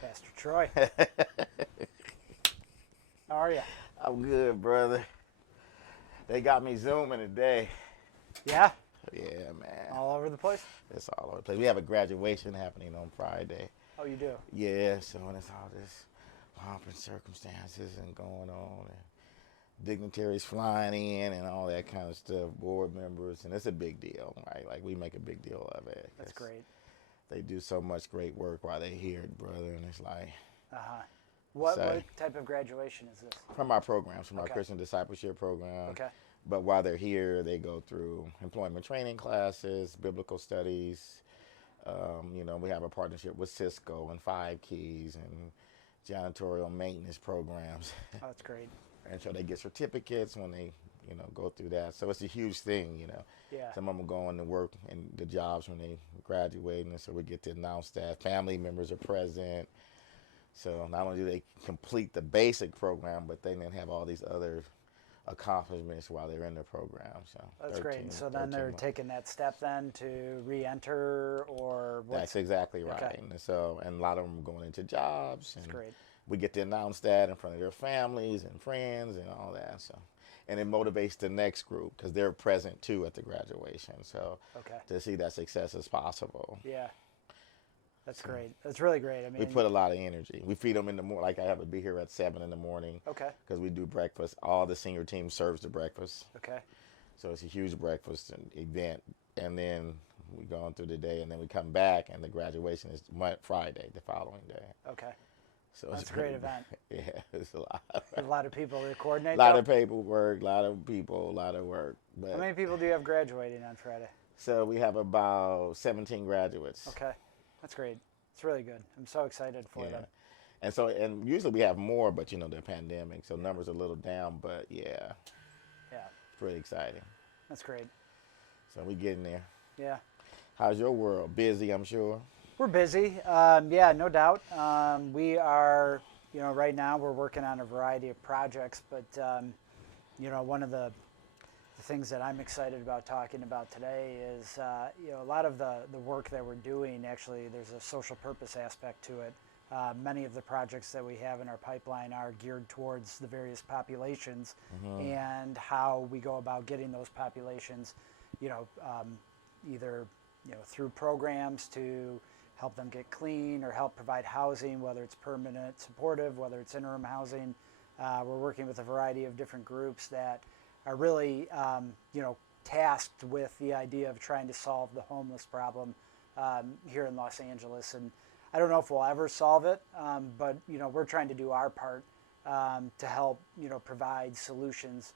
Pastor Troy. How are you? I'm good, brother. They got me zooming today. Yeah? Yeah, man. All over the place? It's all over the place. We have a graduation happening on Friday. Oh, you do? Yeah, so it's all this pomp and circumstances and going on, and dignitaries flying in and all that kind of stuff, board members, and it's a big deal, right? Like, we make a big deal of it. That's great. They do so much great work while they're here, brother, and it's like, Uh-huh. What type of graduation is this? from our programs, from our Okay. Christian discipleship program. Okay. But while they're here, they go through employment training classes, biblical studies. We have a partnership with Cisco and Five Keys and janitorial maintenance programs. Oh, that's great. And so they get certificates when they, go through that. So it's a huge thing. Yeah. Some of them go on to work in the jobs when they graduate, and so we get to announce that. Family members are present. So not only do they complete the basic program, but they then have all these other accomplishments while they're in the program. So That's great. And so then 13 they're months. taking that step then to re-enter or what? That's exactly right. Okay. And a lot of them are going into jobs. And That's great. we get to announce that in front of their families and friends and all that. So, and it motivates the next group because they're present too at the graduation. So Okay. to see that success is possible. Yeah. That's great. That's really great. I mean, We put a lot of energy. We feed them in the morning. Like I have to be here at 7 in the morning okay. because we do breakfast. All the senior team serves the breakfast. Okay. So it's a huge breakfast event. And then we go on through the day, and then we come back, and the graduation is Friday, the following day. Okay. So That's it's a great really- event. Yeah, it's a lot. A lot of people to coordinate. A lot though? of paperwork, a lot of people, a lot of work. But How many people do you have graduating on Friday? so we have about 17 graduates. Okay. That's great. It's really good. I'm so excited for Yeah. them. And usually we have more, but the pandemic, so numbers are a little down. But yeah, Yeah. it's pretty exciting. That's great. So we getting there. Yeah. How's your world? Busy, I'm sure. We're busy. Yeah, no doubt. We are, right now we're working on a variety of projects, but, one of the things that I'm excited about talking about today is, a lot of the work that we're doing, actually, there's a social purpose aspect to it. Many of the projects that we have in our pipeline are geared towards the various populations and how we go about getting those populations, either through programs to help them get clean or help provide housing, whether it's permanent supportive, whether it's interim housing. We're working with a variety of different groups that are really, tasked with the idea of trying to solve the homeless problem here in Los Angeles. And I don't know if we'll ever solve it, but we're trying to do our part to help provide solutions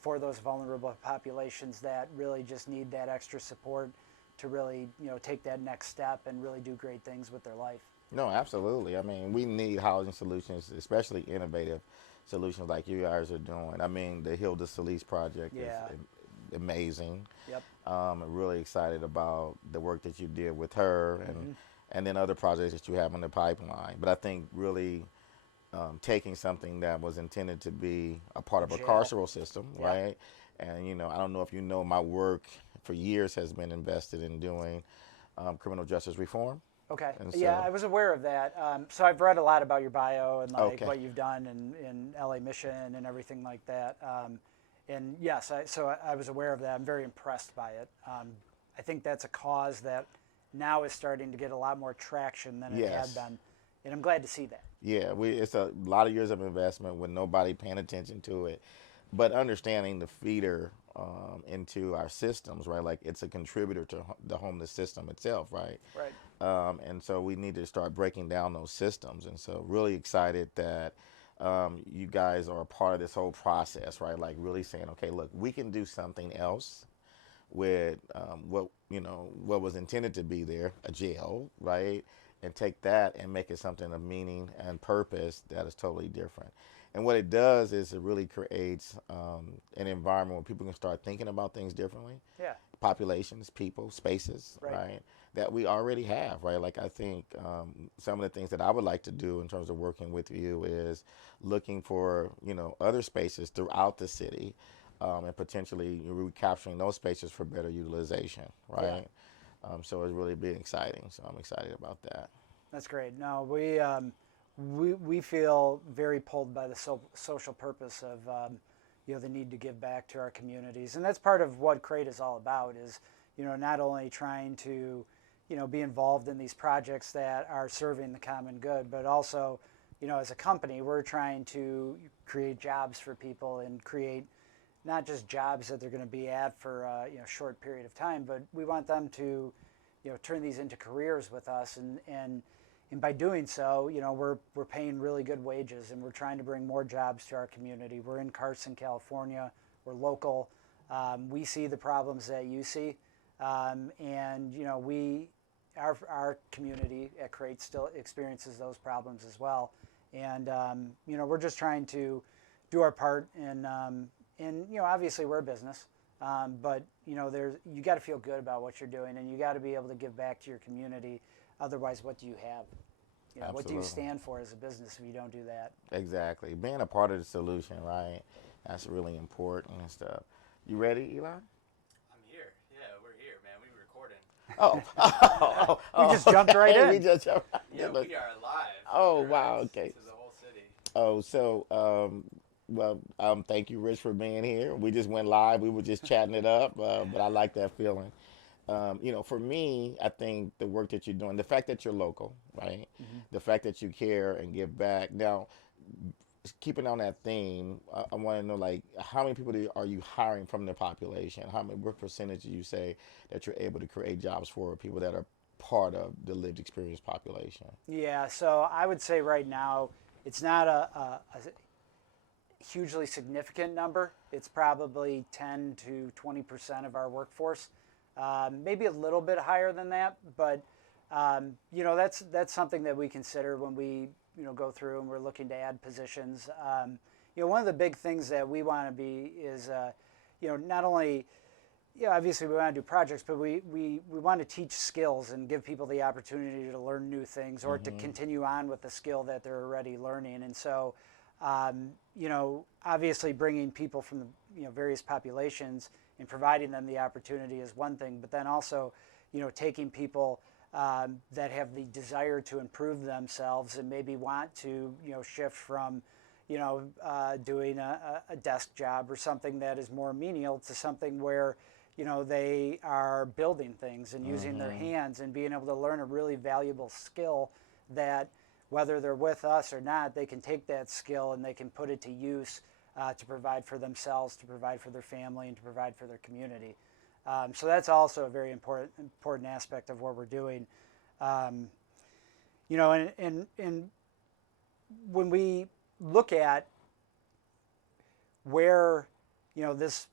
for those vulnerable populations that really just need that extra support to really take that next step and really do great things with their life. No, absolutely. I mean, we need housing solutions, especially innovative solutions like you guys are doing. I mean, the Hilda Solis project Yeah. is amazing. Yep. I'm really excited about the work that you did with her and then other projects that you have in the pipeline. But I think really taking something that was intended to be a part of a Jail. carceral system, Yeah. right? And, I don't know if you know, my work for years has been invested in doing criminal justice reform. Okay. And Yeah, so- I was aware of that. So I've read a lot about your bio and like Okay. what you've done in LA Mission and everything like that. And yes, I was aware of that. I'm very impressed by it. I think that's a cause that now is starting to get a lot more traction than it Yes. had been, and I'm glad to see that. Yeah, it's a lot of years of investment with nobody paying attention to it, but understanding the feeder into our systems, right? Like it's a contributor to the homeless system itself, right? Right. And so we need to start breaking down those systems. And so really excited that you guys are a part of this whole process, right? Like really saying, okay, look, we can do something else with what was intended to be there, a jail, right? And take that and make it something of meaning and purpose that is totally different. And what it does is it really creates an environment where people can start thinking about things differently. Yeah. Populations, people, spaces, right? That we already have, right? Like I think some of the things that I would like to do in terms of working with you is looking for, other spaces throughout the city and potentially recapturing those spaces for better utilization, right? So it's really been exciting. So I'm excited about that. That's great. No, we feel very pulled by the social purpose of the need to give back to our communities, and that's part of what CRATE is all about. Is not only trying to be involved in these projects that are serving the common good, but also as a company, we're trying to create jobs for people and create not just jobs that they're going to be at for a short period of time, but we want them to turn these into careers with us, and by doing so, we're paying really good wages, and we're trying to bring more jobs to our community. We're in Carson, California. We're local. We see the problems that you see, and our community at CRATE still experiences those problems as well. And we're just trying to do our part, and obviously we're a business, but you got to feel good about what you're doing, and you got to be able to give back to your community. Otherwise, what do you have? What do you stand for as a business if you don't do that? Exactly. Being a part of the solution, right? That's really important and stuff. You ready, Eli? I'm here. Yeah, we're here, man. We recording. We just jumped right in. We just jumped right Yeah, in. we are live. Oh, wow. Okay. To the whole city. Oh, so, thank you, Rich, for being here. We just went live. We were just chatting it up, but I like that feeling. For me, I think the work that you're doing, the fact that you're local, right? Mm-hmm. The fact that you care and give back. Now, keeping on that theme, I want to know, like, how many people are you hiring from the population? What percentage do you say that you're able to create jobs for people that are part of the lived experience population? Yeah, so I would say right now it's not a hugely significant number. It's probably 10 to 20% of our workforce. Maybe a little bit higher than that, but that's something that we consider when we go through and we're looking to add positions. One of the big things that we want to be is not only obviously we want to do projects, but we want to teach skills and give people the opportunity to learn new things or to continue on with the skill that they're already learning. And so obviously bringing people from the various populations and providing them the opportunity is one thing, but then also, taking people that have the desire to improve themselves and maybe want to, shift from, doing a desk job or something that is more menial to something where, they are building things and using their hands and being able to learn a really valuable skill that whether they're with us or not, they can take that skill and they can put it to use to provide for themselves, to provide for their family, and to provide for their community. So that's also a very important aspect of what we're doing. And when we look at where this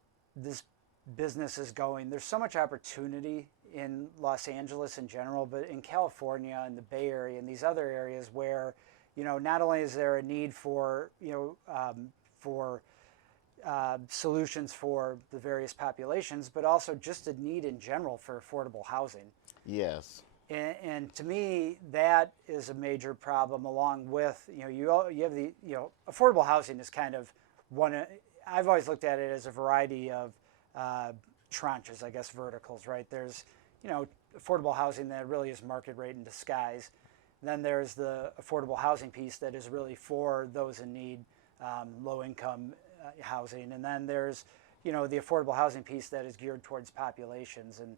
business is going, there's so much opportunity in Los Angeles in general, but in California and the Bay Area and these other areas where not only is there a need for solutions for the various populations, but also just a need in general for affordable housing. Yes. And to me, that is a major problem. Along with you have the affordable housing is kind of one. I've always looked at it as a variety of tranches, I guess, verticals. Right? There's affordable housing that really is market rate in disguise. Then there's the affordable housing piece that is really for those in need, low income housing, and then there's the affordable housing piece that is geared towards populations, and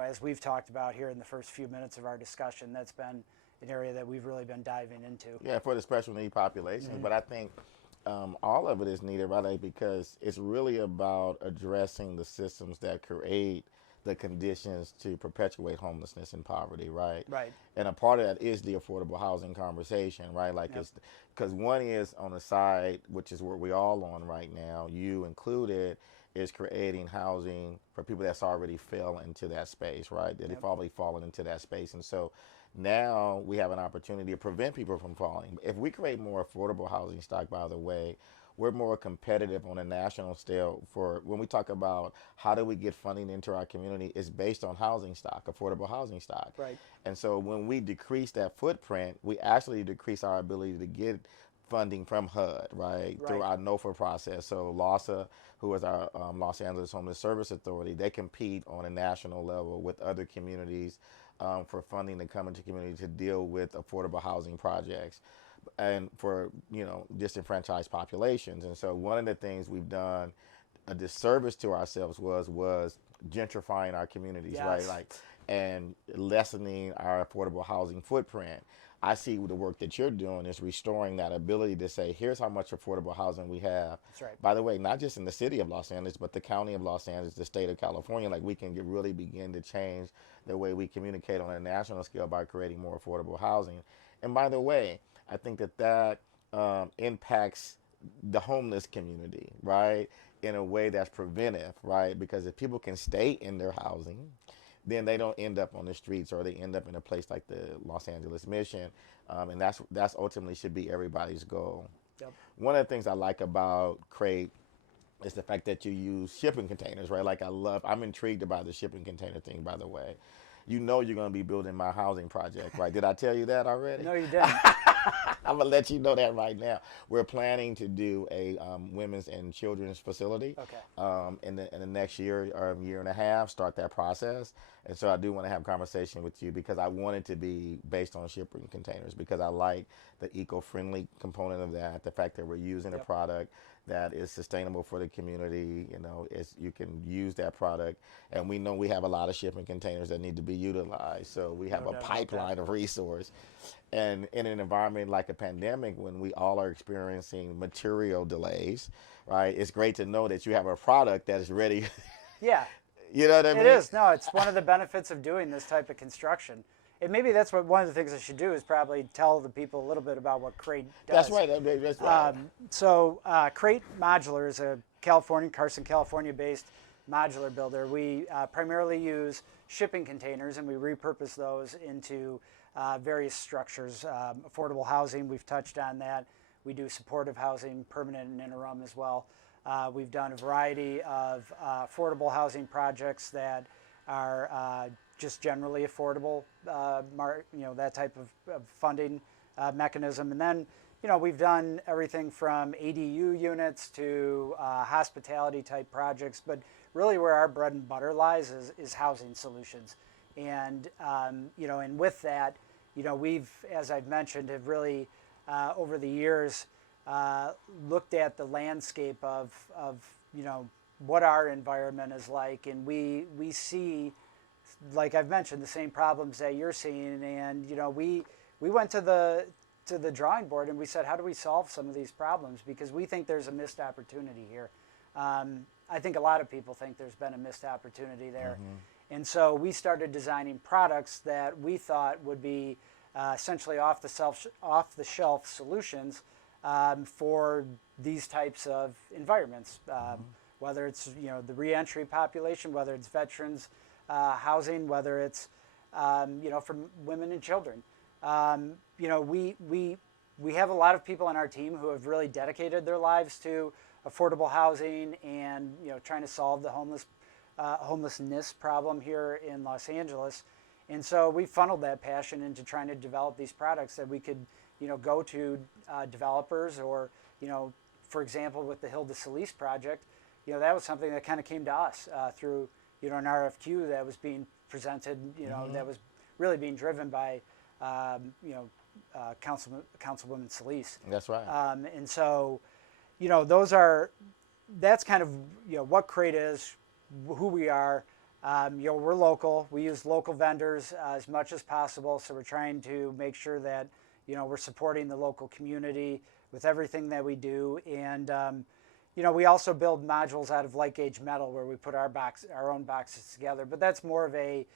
as we've talked about here in the first few minutes of our discussion, that's been an area that we've really been diving into. Yeah, for the special need population, but I think all of it is needed, right? Because it's really about addressing the systems that create the conditions to perpetuate homelessness and poverty, right? Right. And a part of that is the affordable housing conversation, right? Like it's because one is on the side, which is where we all on right now, you included, is creating housing for people that's already fell into that space, right? That they've already fallen into that space. And so now we have an opportunity to prevent people from falling. If we create more affordable housing stock, by the way, we're more competitive on a national scale. For when we talk about how do we get funding into our community, it's based on housing stock, affordable housing stock. Right. And so when we decrease that footprint, we actually decrease our ability to get funding from HUD, right? Through our NOFA process. So LAHSA, who is our Los Angeles Homeless Service Authority, they compete on a national level with other communities for funding to come into community to deal with affordable housing projects and for disenfranchised populations. And so one of the things we've done a disservice to ourselves was gentrifying our communities, right? Yes. Like, and lessening our affordable housing footprint. I see the work that you're doing is restoring that ability to say, here's how much affordable housing we have. That's right. By the way, not just in the city of Los Angeles, but the county of Los Angeles, the state of California. Like, we can really begin to change the way we communicate on a national scale by creating more affordable housing. And by the way, I think that impacts the homeless community, right? In a way that's preventive, right? Because if people can stay in their housing, then they don't end up on the streets, or they end up in a place like the Los Angeles Mission, and that's ultimately should be everybody's goal. Yep. One of the things I like about Crate is the fact that you use shipping containers, right? Like, I'm intrigued about the shipping container thing, by the way. You're going to be building my housing project, right? Did I tell you that already? No, you didn't. I'm going to let you know that right now. We're planning to do a women's and children's facility in the next year or year and a half, start that process. And so I do want to have a conversation with you because I want it to be based on shipping containers, because I like the eco-friendly component of that, the fact that we're using a product that is sustainable for the community. You can use that product, and we know we have a lot of shipping containers that need to be utilized. So we have a pipeline of resource. And in an environment like a pandemic, when we all are experiencing material delays, right? It's great to know that you have a product that is ready. Yeah. You know what I mean? It is. No, it's one of the benefits of doing this type of construction. And maybe that's one of the things I should do is probably tell the people a little bit about what Crate does. That's right. That's right. Crate Modular is a Carson, California-based modular builder. We primarily use shipping containers, and we repurpose those into various structures. Affordable housing, we've touched on that. We do supportive housing, permanent and interim as well. We've done a variety of affordable housing projects that are just generally affordable, that type of funding mechanism. And then, we've done everything from ADU units to hospitality type projects, but really where our bread and butter lies is housing solutions. And, and with that, we've, as I've mentioned, have really, over the years, looked at the landscape of what our environment is like, and we see, like I've mentioned, the same problems that you're seeing. And we went to the drawing board and we said, how do we solve some of these problems? Because we think there's a missed opportunity here. I think a lot of people think there's been a missed opportunity there. Mm-hmm. And so we started designing products that we thought would be essentially off the shelf solutions for these types of environments, whether it's the reentry population, whether it's veterans housing, whether it's for women and children. We have a lot of people on our team who have really dedicated their lives to affordable housing and trying to solve the homelessness problem here in Los Angeles. And so we funneled that passion into trying to develop these products that we could go to developers, or for example with the Hilda Solis project, that was something that kind of came to us through an RFQ that was being presented, that was really being driven by Councilwoman Solis. That's right. And so that's kind of what Crate is, who we are. We're local. We use local vendors as much as possible. So we're trying to make sure that we're supporting the local community with everything that we do. And we also build modules out of light gauge metal, where we put our own boxes together. But that's more of a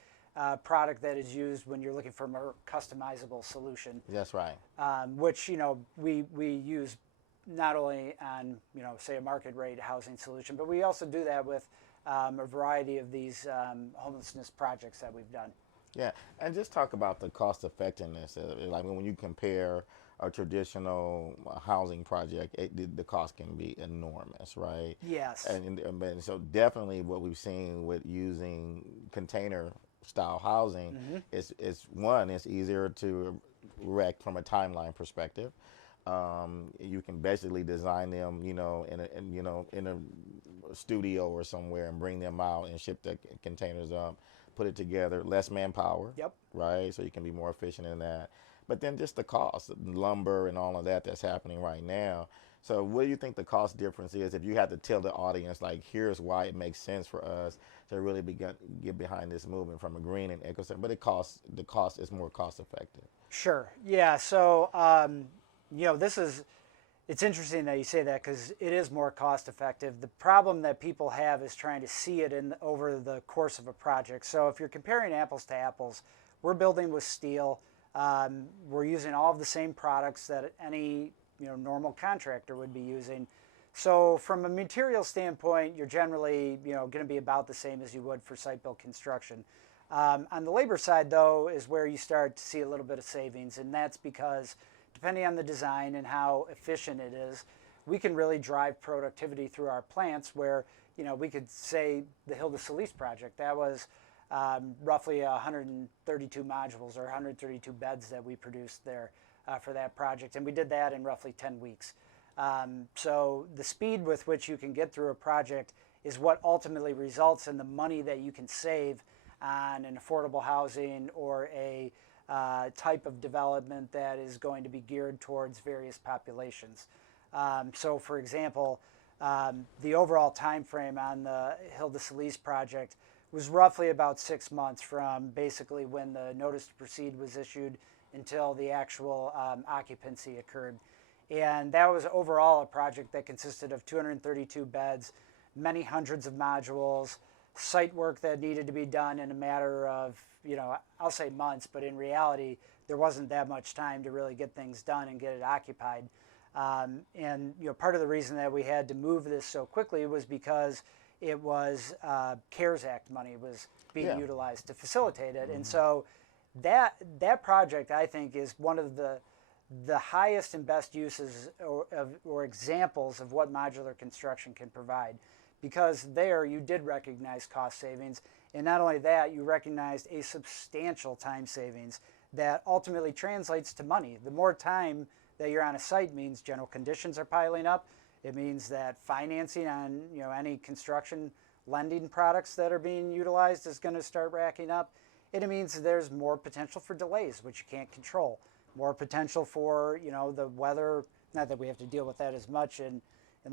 product that is used when you're looking for a more customizable solution. That's right. Which we use not only on say a market rate housing solution, but we also do that with a variety of these homelessness projects that we've done. Yeah, and just talk about the cost effectiveness. Like when you compare a traditional housing project, the cost can be enormous, right? Yes. And so definitely what we've seen with using container style housing is one, it's easier to erect from a timeline perspective. You can basically design them, in a studio or somewhere and bring them out and ship the containers up put it together, less manpower, Yep. right? So you can be more efficient in that. But then just the cost, lumber and all of that that's happening right now. So what do you think the cost difference is if you had to tell the audience, like, here's why it makes sense for us to really get behind this movement from a green and eco, but the cost is more cost effective. Sure. Yeah. So, it's interesting that you say that because it is more cost effective. The problem that people have is trying to see it over the course of a project. So if you're comparing apples to apples, we're building with steel. We're using all of the same products that any normal contractor would be using. So from a material standpoint, you're generally going to be about the same as you would for site built construction. On the labor side, though, is where you start to see a little bit of savings, and that's because depending on the design and how efficient it is, we can really drive productivity through our plants where, we could say the Hill de Solis project, that was roughly 132 modules or 132 beds that we produced there for that project. And we did that in roughly 10 weeks. So the speed with which you can get through a project is what ultimately results in the money that you can save on an affordable housing or a type of development that is going to be geared towards various populations. So for example, the overall time frame on the Hill de Solis project was roughly about 6 months from basically when the notice to proceed was issued until the actual occupancy occurred. And that was overall a project that consisted of 232 beds, many hundreds of modules, site work that needed to be done in a matter of, I'll say months, but in reality, there wasn't that much time to really get things done and get it occupied. And part of the reason that we had to move this so quickly was because it was CARES Act money was being utilized to facilitate it. And so that project, I think, is one of the highest and best uses or examples of what modular construction can provide. Because there you did recognize cost savings, and not only that, you recognized a substantial time savings that ultimately translates to money. The more time that you're on a site means general conditions are piling up. It means that financing on any construction lending products that are being utilized is going to start racking up. And it means there's more potential for delays, which you can't control. More potential for the weather. Not that we have to deal with that as much in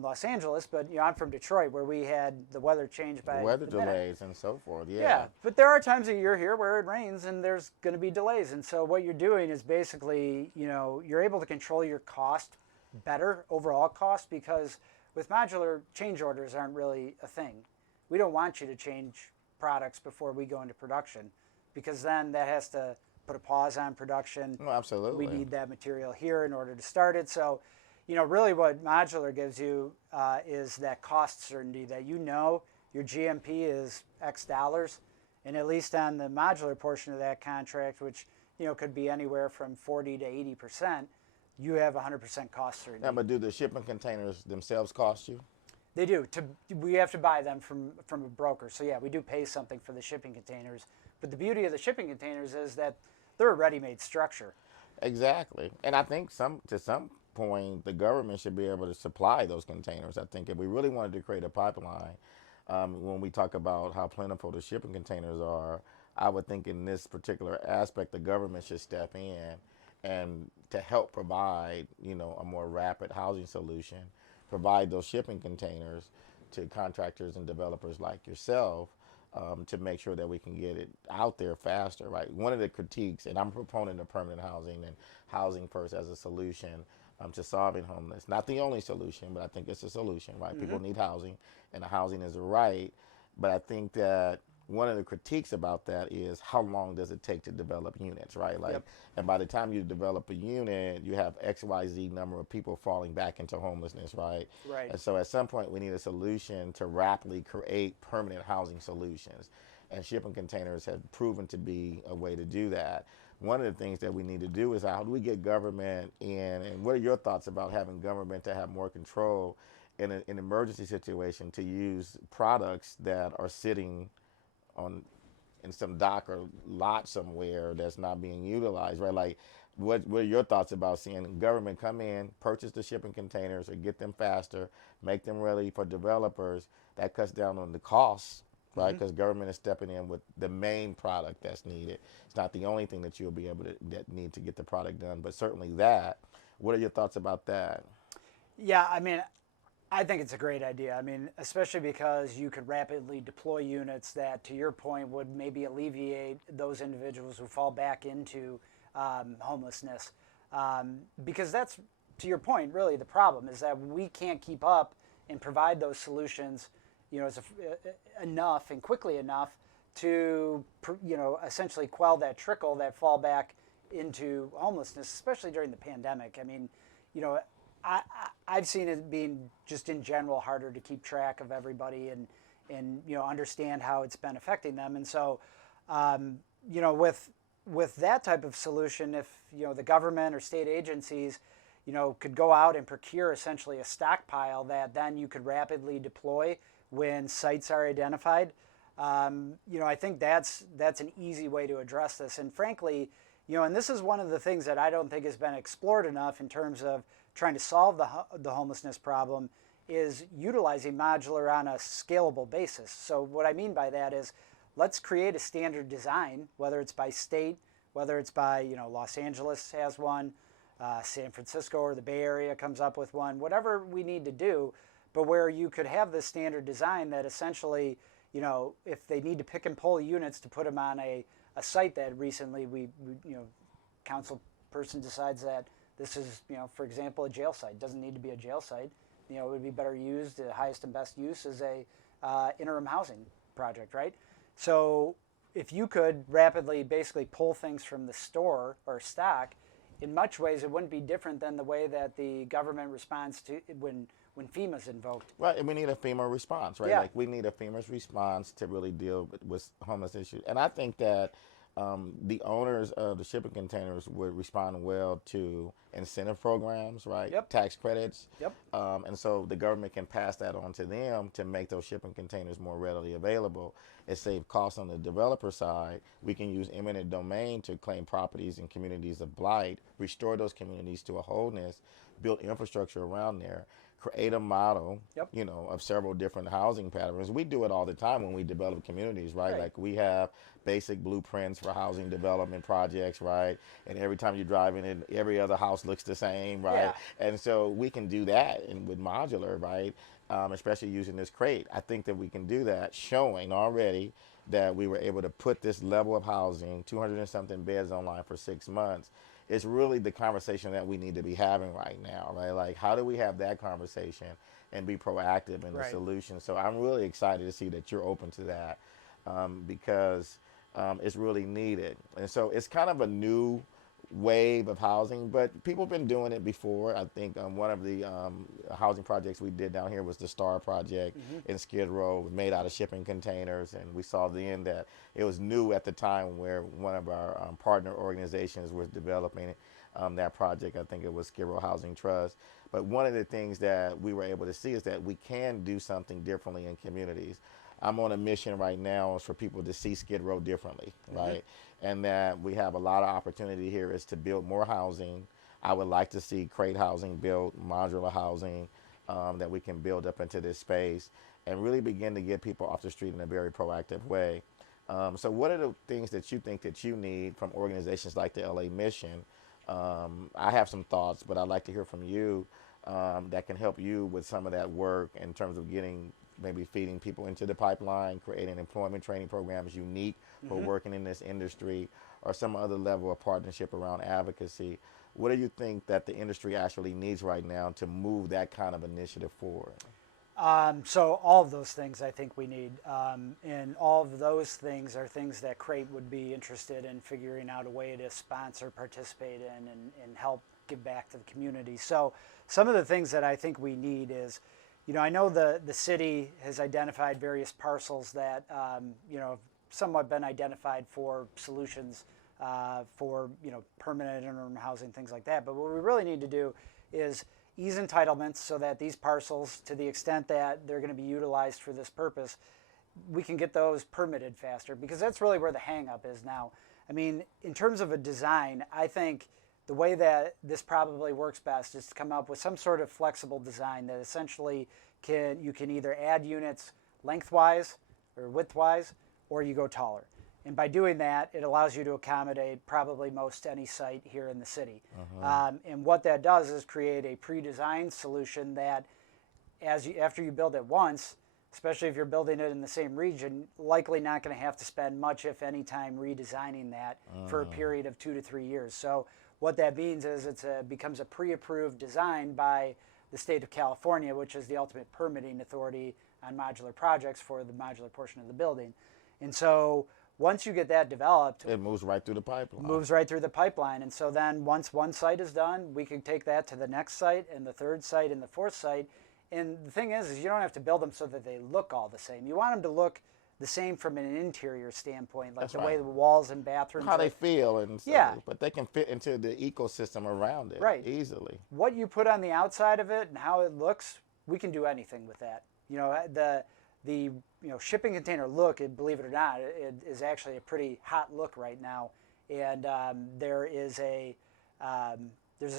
Los Angeles, but I'm from Detroit, where we had the weather change by Weather the minute. delays and so forth. Yeah, but there are times a year here where it rains and there's going to be delays, and so what you're doing is basically you're able to control your cost better, overall cost, because with modular, change orders aren't really a thing. We don't want you to change products before we go into production, because then that has to put a pause on production. Oh, absolutely. We need that material here in order to start it. So really what modular gives you is that cost certainty that your GMP is X dollars, and at least on the modular portion of that contract, which could be anywhere from 40 to 80%, you have 100% cost certainty. Yeah, but do the shipping containers themselves cost you? They do. We have to buy them from a broker. So yeah, we do pay something for the shipping containers. But the beauty of the shipping containers is that they're a ready-made structure. Exactly. And I think to some point, the government should be able to supply those containers. I think if we really wanted to create a pipeline, when we talk about how plentiful the shipping containers are, I would think in this particular aspect, the government should step in and to help provide, a more rapid housing solution, provide those shipping containers to contractors and developers like yourself, to make sure that we can get it out there faster, right? One of the critiques, and I'm a proponent of permanent housing and housing first as a solution to solving homelessness. Not the only solution, but I think it's a solution, right? Mm-hmm. People need housing, and housing is a right. But I think that one of the critiques about that is how long does it take to develop units, right? Like, and by the time you develop a unit, you have XYZ number of people falling back into homelessness, right? Right. And so at some point, we need a solution to rapidly create permanent housing solutions. And shipping containers have proven to be a way to do that. One of the things that we need to do is how do we get government in, and what are your thoughts about having government to have more control in an emergency situation to use products that are sitting in some dock or lot somewhere that's not being utilized, right? Like, what are your thoughts about seeing government come in, purchase the shipping containers or get them faster, make them ready for developers? That cuts down on the costs right? Because government is stepping in with the main product that's needed. It's not the only thing that you'll be able to that need to get the product done, but certainly that. What are your thoughts about that? Yeah, I mean, I think it's a great idea. I mean, especially because you could rapidly deploy units that, to your point, would maybe alleviate those individuals who fall back into homelessness. Because that's, to your point, really the problem is that we can't keep up and provide those solutions, enough and quickly enough to, essentially quell that trickle, that fall back into homelessness, especially during the pandemic. I mean, I've seen it being just in general harder to keep track of everybody and understand how it's been affecting them. And so, with that type of solution, if the government or state agencies, could go out and procure essentially a stockpile that then you could rapidly deploy when sites are identified. I think that's an easy way to address this. And frankly, and this is one of the things that I don't think has been explored enough in terms of trying to solve the homelessness problem, is utilizing modular on a scalable basis. So what I mean by that is, let's create a standard design, whether it's by state, whether it's by, Los Angeles has one, San Francisco or the Bay Area comes up with one, whatever we need to do, but where you could have this standard design that essentially, if they need to pick and pull units to put them on a site that recently we council person decides that this is, for example, a jail site. It doesn't need to be a jail site. It would be better used, the highest and best use as a interim housing project, right? So if you could rapidly basically pull things from the store or stock, in much ways it wouldn't be different than the way that the government responds to when FEMA's invoked. Right, and we need a FEMA response, right? Yeah. Like we need a FEMA's response to really deal with homeless issues. And I think that the owners of the shipping containers would respond well to incentive programs, right? Yep. Tax credits. Yep. And so the government can pass that on to them to make those shipping containers more readily available. It saves costs on the developer side. We can use eminent domain to claim properties in communities of blight, restore those communities to a wholeness, build infrastructure around there, create a model, Yep. of several different housing patterns. We do it all the time when we develop communities, right? Right. Like we have basic blueprints for housing development projects, right? And every time you drive in, every other house looks the same, right? Yeah. And so we can do that with modular, right? Especially using this crate. I think that we can do that, showing already that we were able to put this level of housing, 200 and something beds online for 6 months. It's really the conversation that we need to be having right now, right? Like, how do we have that conversation and be proactive in the Right. solution? So I'm really excited to see that you're open to that because it's really needed. And so it's kind of a new wave of housing, but people have been doing it before. I think one of the housing projects we did down here was the Star Project in Skid Row, made out of shipping containers, and we saw then that it was new at the time where one of our partner organizations was developing that project. I think it was Skid Row Housing Trust. But one of the things that we were able to see is that we can do something differently in communities. I'm on a mission right now is for people to see Skid Row differently, right? And that we have a lot of opportunity here is to build more housing. I would like to see crate housing built, modular housing that we can build up into this space and really begin to get people off the street in a very proactive way. So what are the things that you think that you need from organizations like the LA Mission? I have some thoughts, but I'd like to hear from you that can help you with some of that work in terms of getting maybe feeding people into the pipeline, creating employment training programs unique for working in this industry, or some other level of partnership around advocacy. What do you think that the industry actually needs right now to move that kind of initiative forward? So all of those things I think we need, and all of those things are things that Crate would be interested in figuring out a way to sponsor, participate in, and help give back to the community. So some of the things that I think we need is, I know the city has identified various parcels that, somewhat been identified for solutions for, permanent interim housing, things like that. But what we really need to do is ease entitlements so that these parcels, to the extent that they're going to be utilized for this purpose, we can get those permitted faster, because that's really where the hang-up is now. I mean, in terms of a design, I think the way that this probably works best is to come up with some sort of flexible design that essentially you can either add units lengthwise, or width-wise, or you go taller. And by doing that, it allows you to accommodate probably most any site here in the city. And what that does is create a pre-designed solution that, after you build it once, especially if you're building it in the same region, likely not going to have to spend much, if any, time redesigning that for a period of 2 to 3 years. So what that means is it becomes a pre-approved design by the state of California, which is the ultimate permitting authority on modular projects for the modular portion of the building. And so once you get that developed, it moves right through the pipeline. Moves right through the pipeline. And so then once one site is done, we can take that to the next site and the third site and the fourth site. And the thing is you don't have to build them so that they look all the same. You want them to look the same from an interior standpoint, like That's the right. way the walls and bathrooms How are. they feel and stuff. Yeah. But they can fit into the ecosystem around it Right. easily. What you put on the outside of it and how it looks, we can do anything with that. You know, the shipping container look, believe it or not, it is actually a pretty hot look right now, and there's a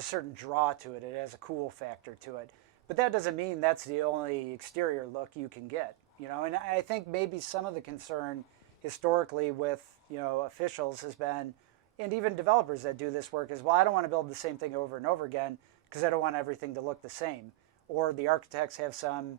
certain draw to it. It has a cool factor to it, but that doesn't mean that's the only exterior look you can get. You know, and I think maybe some of the concern historically with officials has been, and even developers that do this work, is, well, I don't want to build the same thing over and over again because I don't want everything to look the same, or the architects have some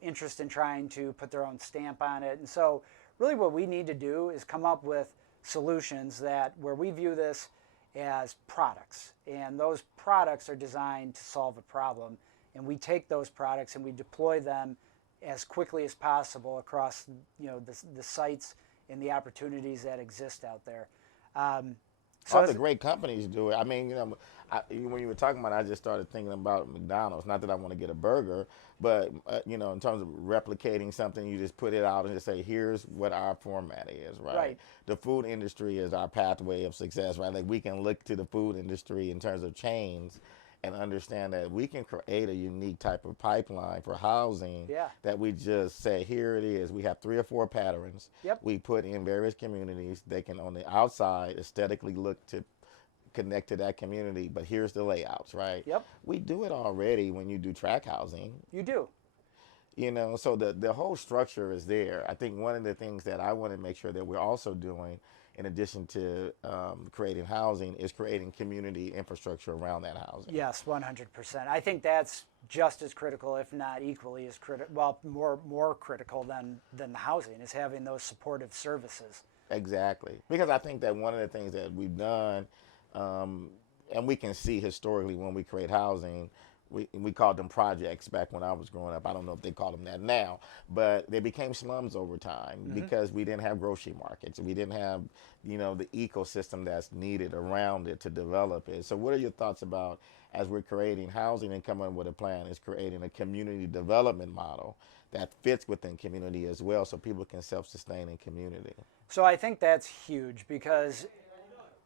interest in trying to put their own stamp on it. And so really what we need to do is come up with solutions where we view this as products, and those products are designed to solve a problem, and we take those products and we deploy them as quickly as possible across the sites and the opportunities that exist out there. All the great companies do it. I mean, when you were talking about it, I just started thinking about McDonald's. Not that I want to get a burger, but in terms of replicating something, you just put it out and just say, here's what our format is, right? Right. The food industry is our pathway of success, right? Like, we can look to the food industry in terms of chains and understand that we can create a unique type of pipeline for housing. Yeah. That we just say, here it is. We have 3 or 4 patterns. Yep. We put in various communities. They can, on the outside, aesthetically look to connect to that community, but here's the layouts, right? Yep. We do it already when you do track housing. You do. So the whole structure is there. I think one of the things that I want to make sure that we're also doing, in addition to creating housing, is creating community infrastructure around that housing. Yes, 100%. I think that's just as critical, if not equally as critical, well, more critical than the housing, is having those supportive services. Exactly. Because I think that one of the things that we've done, and we can see historically when we create housing, we called them projects back when I was growing up. I don't know if they call them that now, but they became slums over time because we didn't have grocery markets. We didn't have, the ecosystem that's needed around it to develop it. So what are your thoughts about, as we're creating housing and coming up with a plan, is creating a community development model that fits within community as well, so people can self-sustain in community? So I think that's huge, because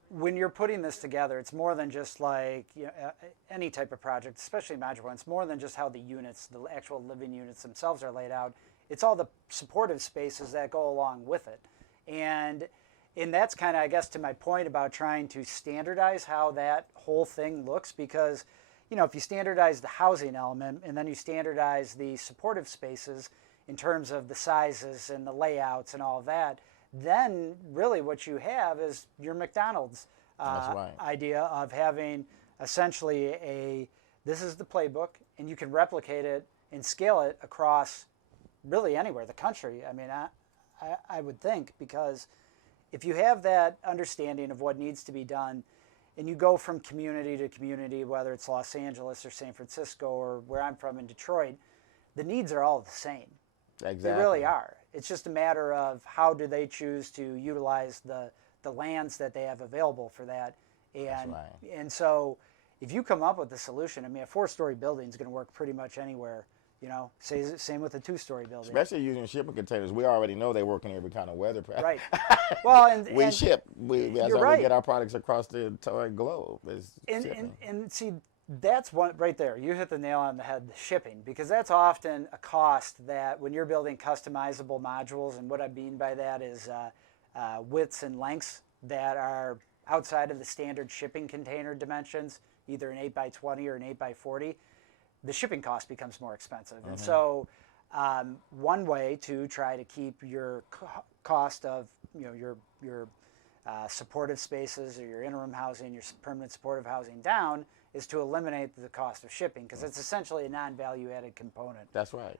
when you're putting this together, it's more than just like any type of project, especially modular one. It's more than just how the units, the actual living units themselves, are laid out. It's all the supportive spaces that go along with it. And that's kind of, I guess, to my point about trying to standardize how that whole thing looks, because if you standardize the housing element and then you standardize the supportive spaces in terms of the sizes and the layouts and all of that, then really what you have is your McDonald's idea of having essentially this is the playbook, and you can replicate it and scale it across really anywhere, the country. I mean, I would think, because if you have that understanding of what needs to be done, and you go from community to community, whether it's Los Angeles or San Francisco or where I'm from in Detroit, the needs are all the same. Exactly. They really are. It's just a matter of how do they choose to utilize the lands that they have available for that. And so if you come up with a solution, I mean, a 4-story building is going to work pretty much anywhere. Same with a 2-story building. Especially using shipping containers. We already know they work in every kind of weather pattern. Right. Well, we ship. That's how right. we get our products across the entire globe. And see, that's one right there. You hit the nail on the head, shipping, because that's often a cost that when you're building customizable modules, and what I mean by that is widths and lengths that are outside of the standard shipping container dimensions, either an 8x20 or an 8x40, the shipping cost becomes more expensive. And so one way to try to keep your cost of your supportive spaces or your interim housing, your permanent supportive housing down is to eliminate the cost of shipping, because it's essentially a non-value added component. That's right.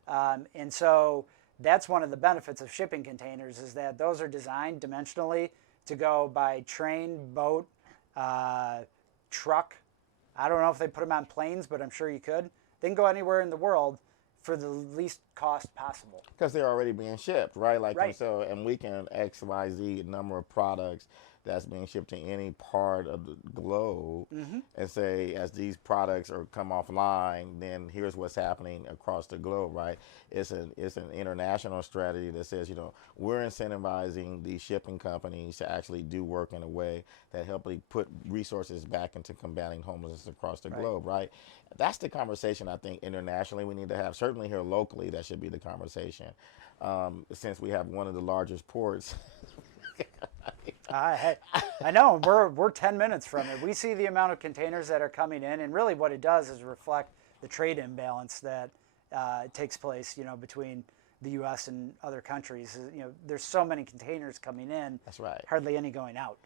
And so that's one of the benefits of shipping containers, is that those are designed dimensionally to go by train, boat, truck. I don't know if they put them on planes, but I'm sure you could. They can go anywhere in the world for the least cost possible. Because they're already being shipped, right? Like, Right. so, and we can X, Y, Z number of products that's being shipped to any part of the globe, and say, as these products are come offline, then here's what's happening across the globe, right? It's an international strategy that says, we're incentivizing these shipping companies to actually do work in a way that help put resources back into combating homelessness across the globe, right? That's the conversation I think internationally we need to have. Certainly here locally, that should be the conversation. Since we have one of the largest ports. I know, we're 10 minutes from it. We see the amount of containers that are coming in, and really what it does is reflect the trade imbalance that takes place, between the U.S. and other countries. There's so many containers coming in. That's right. Hardly any going out.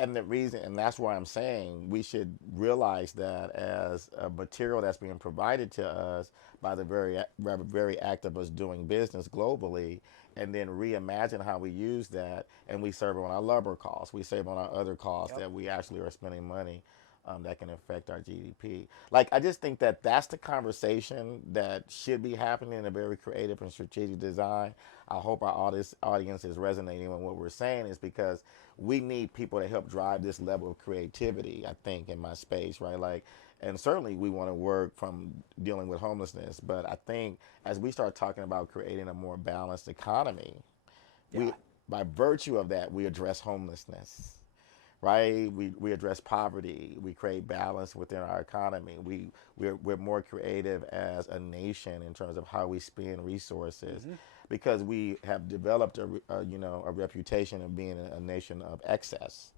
And the reason, and that's why I'm saying we should realize that as a material that's being provided to us by the very act of us doing business globally, and then reimagine how we use that, and we save on our labor costs, we save on our other costs that we actually are spending money that can affect our GDP. Like, I just think that that's the conversation that should be happening in a very creative and strategic design. I hope our audience is resonating with what we're saying, is because we need people to help drive this level of creativity, I think, in my space, right? Like, and certainly we want to work from dealing with homelessness, but I think as we start talking about creating a more balanced economy, we, by virtue of that, we address homelessness. Right, we address poverty. We create balance within our economy. We're more creative as a nation in terms of how we spend resources, because we have developed a reputation of being a nation of excess,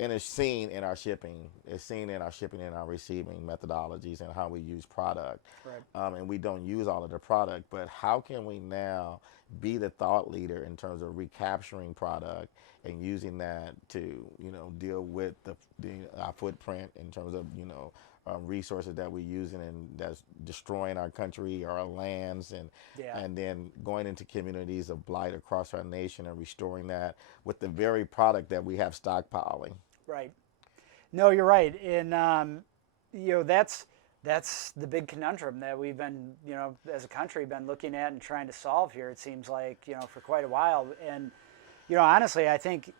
and it's seen in our shipping. It's seen in our shipping and our receiving methodologies and how we use product. Right. And we don't use all of the product, but how can we now be the thought leader in terms of recapturing product and using that to deal with our footprint in terms of resources that we're using and that's destroying our country, our lands, and then going into communities of blight across our nation and restoring that with the very product that we have stockpiling. Right. No, you're right, and that's the big conundrum that we've been, as a country, been looking at and trying to solve here. It seems like, for quite a while, and honestly, I think,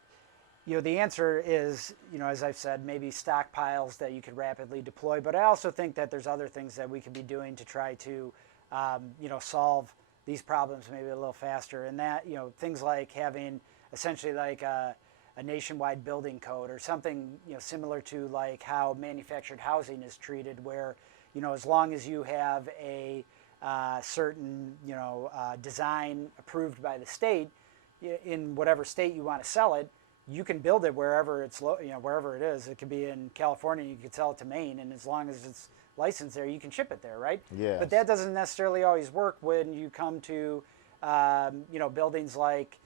the answer is, as I've said, maybe stockpiles that you could rapidly deploy. But I also think that there's other things that we could be doing to try to, solve these problems maybe a little faster. And that, things like having essentially like a nationwide building code, or something, similar to like how manufactured housing is treated, where, as long as you have a certain, design approved by the state, in whatever state you want to sell it, you can build it wherever it's wherever it is. It could be in California, you could sell it to Maine, and as long as it's licensed there, you can ship it there, right? Yes. But that doesn't necessarily always work when you come to buildings like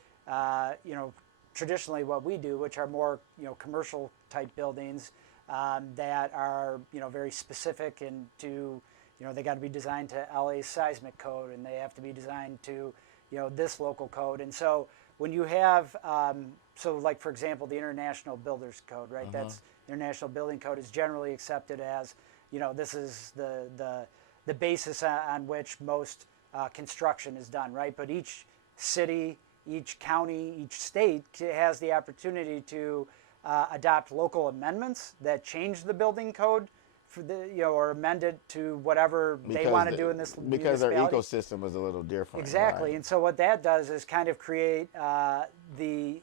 traditionally what we do, which are more commercial type buildings that are very specific and to they got to be designed to LA's seismic code, and they have to be designed to this local code. And so when you have so like, for example, the International Builders Code, right? That's International Building Code is generally accepted as this is the basis on which most construction is done, right? But each city, each county, each state has the opportunity to adopt local amendments that change the building code for the or amend it to whatever they want to do in this because their municipality. ecosystem is a little different. Exactly, right? and so what that does is kind of create the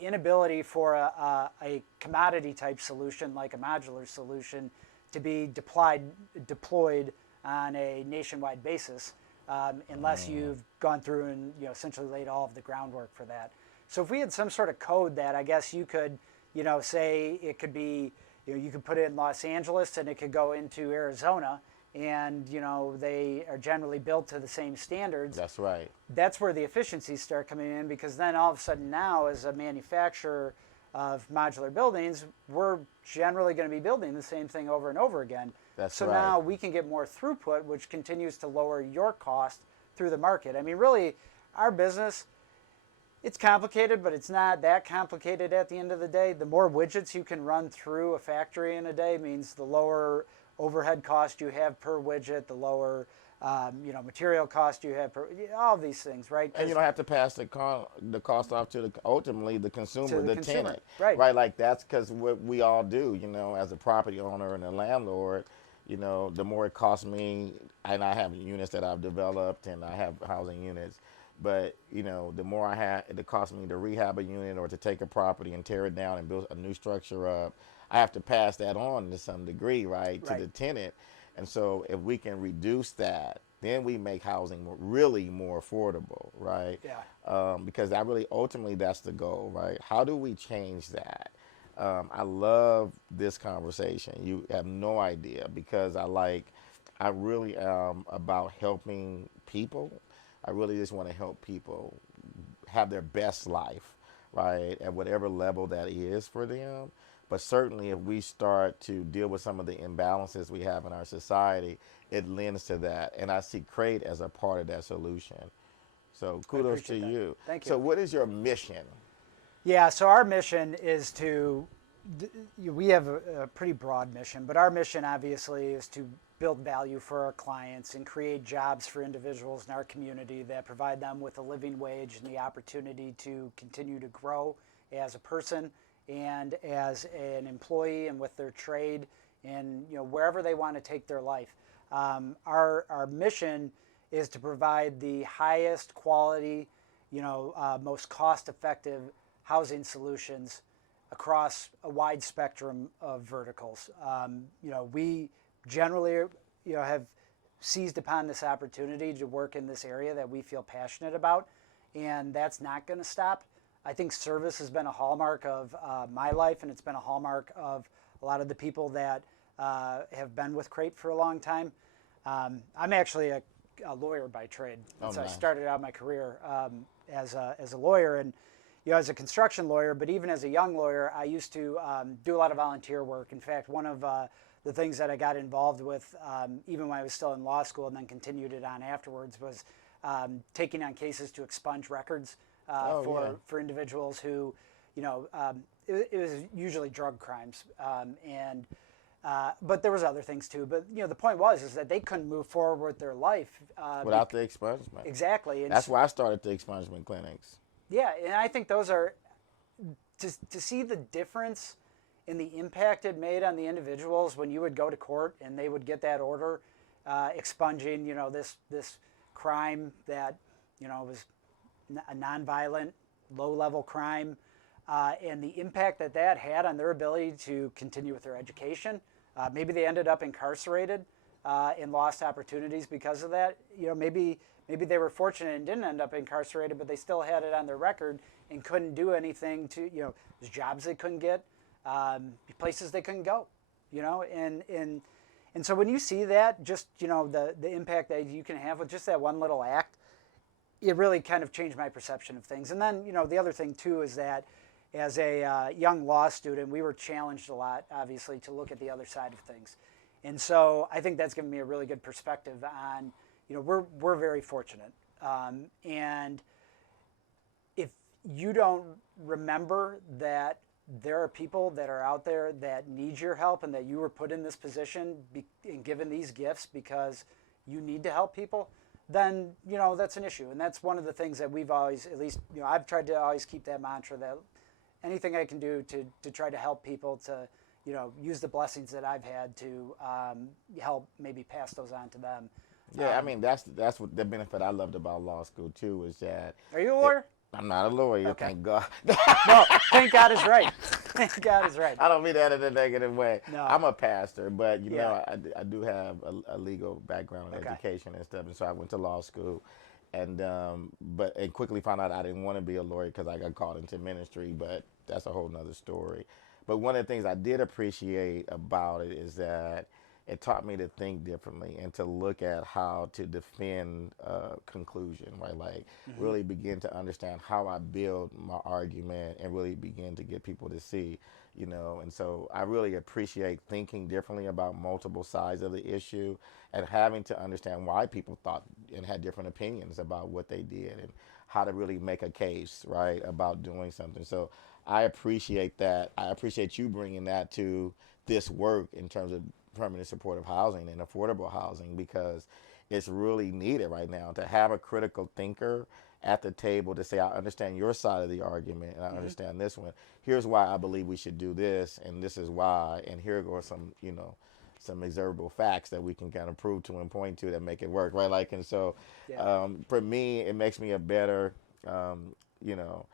inability for a commodity type solution like a modular solution to be deployed on a nationwide basis unless you've gone through and essentially laid all of the groundwork for that. So if we had some sort of code that I guess you could say it could be you could put it in Los Angeles and it could go into Arizona, and they are generally built to the same standards. That's right. That's where the efficiencies start coming in, because then all of a sudden now, as a manufacturer of modular buildings, we're generally going to be building the same thing over and over again. That's so right. now we can get more throughput, which continues to lower your cost through the market. I mean, really, our business, it's complicated, but it's not that complicated at the end of the day. The more widgets you can run through a factory in a day means the lower overhead cost you have per widget, the lower material cost you have per, all these things, right? And you don't have to pass the cost off to ultimately the consumer, the tenant, right? Like that's because what we all do, as a property owner and a landlord, the more it costs me, and I have units that I've developed, and I have housing units, but the more it costs me to rehab a unit or to take a property and tear it down and build a new structure up, I have to pass that on to some degree, right, to the tenant. And so if we can reduce that, then we make housing really more affordable, right? Yeah. Because ultimately that's the goal, right? How do we change that? I love this conversation. You have no idea, because I really am about helping people. I really just want to help people have their best life, right, at whatever level that is for them. But certainly if we start to deal with some of the imbalances we have in our society, it lends to that. And I see Crate as a part of that solution. So kudos to you. Thank you. So what is your mission? Yeah, so our mission is we have a pretty broad mission, but our mission obviously is to build value for our clients and create jobs for individuals in our community that provide them with a living wage and the opportunity to continue to grow as a person and as an employee and with their trade and wherever they want to take their life. Our mission is to provide the highest quality, most cost-effective housing solutions across a wide spectrum of verticals. We generally have seized upon this opportunity to work in this area that we feel passionate about, and that's not going to stop. I think service has been a hallmark of my life, and it's been a hallmark of a lot of the people that have been with Crate for a long time. I'm actually a lawyer by trade. Oh, so nice. I started out my career as a lawyer, and as a construction lawyer, but even as a young lawyer, I used to do a lot of volunteer work. In fact, one of the things that I got involved with, even when I was still in law school and then continued it on afterwards, was taking on cases to expunge records for individuals who, it was usually drug crimes, but there was other things too. But the point is that they couldn't move forward with their life without the expungement. Exactly. And that's why I started the expungement clinics. Yeah, and I think those are to see the difference in the impact it made on the individuals when you would go to court and they would get that order expunging, this crime that was a nonviolent, low-level crime, and the impact that had on their ability to continue with their education. Maybe they ended up incarcerated and lost opportunities because of that. Maybe they were fortunate and didn't end up incarcerated, but they still had it on their record and couldn't do anything to, there's jobs they couldn't get, places they couldn't go, and so when you see that, just, the impact that you can have with just that one little act, it really kind of changed my perception of things. And then, the other thing too is that as a young law student, we were challenged a lot, obviously, to look at the other side of things. And so I think that's given me a really good perspective on, we're very fortunate. And if you don't remember that there are people that are out there that need your help and that you were put in this position and given these gifts because you need to help people, then, that's an issue. And that's one of the things that we've always, at least, I've tried to always keep that mantra that anything I can do to try to help people to, use the blessings that I've had to help maybe pass those on to them. Yeah, I mean, that's what the benefit I loved about law school, too, is that... Are you a lawyer? I'm not a lawyer, Okay. Thank God. No, thank God is right. Thank God is right. I don't mean that in a negative way. No. I'm a pastor, but, Yeah. I do have a legal background in Okay. education and stuff, and so I went to law school, and quickly found out I didn't want to be a lawyer because I got called into ministry, but that's a whole nother story. But one of the things I did appreciate about it is that, it taught me to think differently and to look at how to defend conclusion, right? Like really begin to understand how I build my argument and really begin to get people to see, and so I really appreciate thinking differently about multiple sides of the issue and having to understand why people thought and had different opinions about what they did and how to really make a case, right, about doing something. So I appreciate that. I appreciate you bringing that to this work in terms of permanent supportive housing and affordable housing, because it's really needed right now to have a critical thinker at the table to say, I understand your side of the argument and I understand this one. Here's why I believe we should do this, and this is why, and here are some, some observable facts that we can kind of prove to and point to that make it work, right? Like, and so for me, it makes me a better, you know,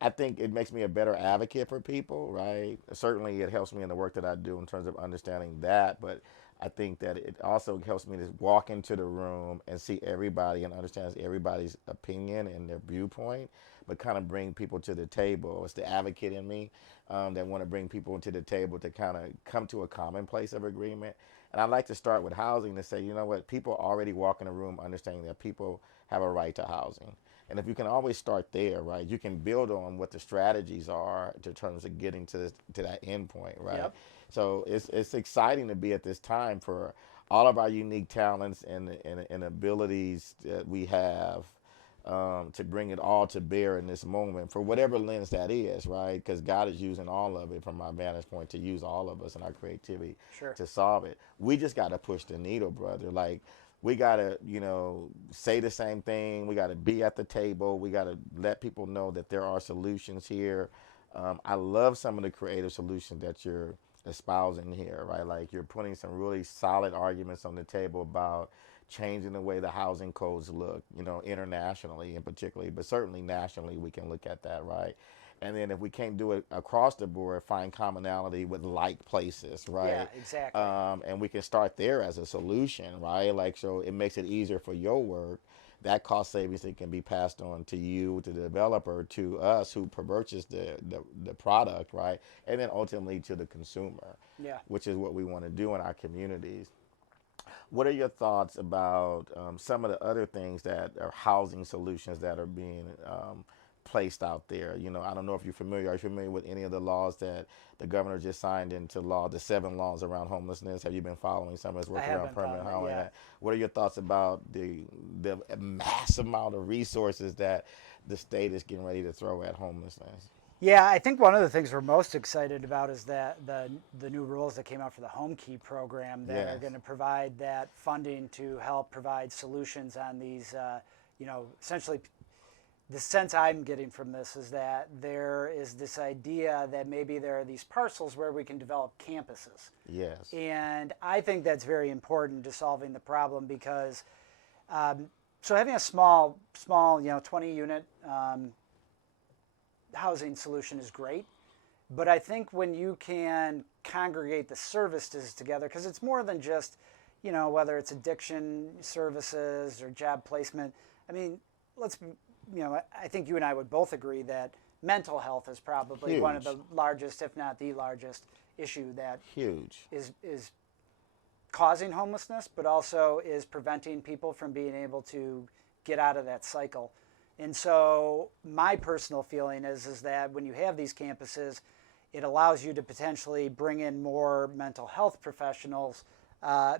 I think it makes me a better advocate for people, right? Certainly it helps me in the work that I do in terms of understanding that, but I think that it also helps me to walk into the room and see everybody and understand everybody's opinion and their viewpoint, but kind of bring people to the table. It's the advocate in me that want to bring people to the table to kind of come to a common place of agreement. And I like to start with housing to say, you know what, people already walk in a room understanding that people have a right to housing. And if you can always start there, right, you can build on what the strategies are in terms of getting to that end point, right? Yep. So it's exciting to be at this time for all of our unique talents and abilities that we have to bring it all to bear in this moment for whatever lens that is, right? Because God is using all of it from my vantage point to use all of us and our creativity Sure. to solve it. We just got to push the needle, brother. Like, we got to, say the same thing. We got to be at the table. We got to let people know that there are solutions here. I love some of the creative solutions that you're espousing here, right? Like, you're putting some really solid arguments on the table about changing the way the housing codes look, internationally in particular, but certainly nationally we can look at that, right? And then if we can't do it across the board, find commonality with like places, right? Yeah, exactly. And we can start there as a solution, right? Like, so it makes it easier for your work. That cost savings that can be passed on to you, to the developer, to us who purchase the product, right? And then ultimately to the consumer, Yeah. which is what we want to do in our communities. What are your thoughts about some of the other things that are housing solutions that are being placed out there? I don't know if you're familiar. Are you familiar with any of the laws that the governor just signed into law, the 7 laws around homelessness? Have you been following some of his work I around haven't permanent followed it housing? yet. What are your thoughts about the massive amount of resources that the state is getting ready to throw at homelessness? Yeah, I think one of the things we're most excited about is that the new rules that came out for the Home Key program that are Yes. going to provide that funding to help provide solutions on these, essentially the sense I'm getting from this is that there is this idea that maybe there are these parcels where we can develop campuses. Yes. And I think that's very important to solving the problem because, so having a small, 20 unit housing solution is great, but I think when you can congregate the services together, because it's more than just, whether it's addiction services or job placement. I mean, I think you and I would both agree that mental health is probably Huge. one of the largest, if not the largest, issue that Huge. is causing homelessness, but also is preventing people from being able to get out of that cycle. And so my personal feeling is that when you have these campuses, it allows you to potentially bring in more mental health professionals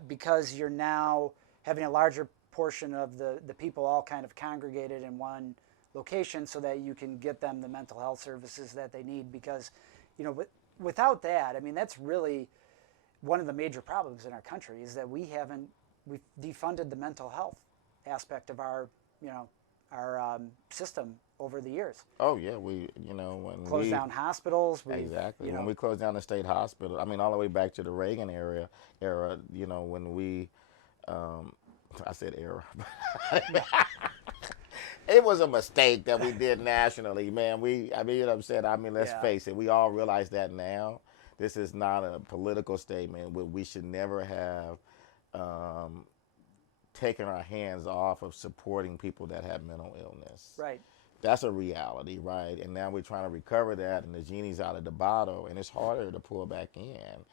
because you're now having a larger portion of the people all kind of congregated in one location so that you can get them the mental health services that they need. Because, without that, I mean, that's really one of the major problems in our country is that we've defunded the mental health aspect of our system over the years. Oh yeah, when Closed down hospitals. Exactly. When we closed down the state hospital, I mean, all the way back to the Reagan era, when we, I said era, it was a mistake that we did nationally, man. Let's face it, we all realize that now. This is not a political statement. We should never have taken our hands off of supporting people that have mental illness. Right. That's a reality, right? And now we're trying to recover that, and the genie's out of the bottle, and it's harder to pull back in.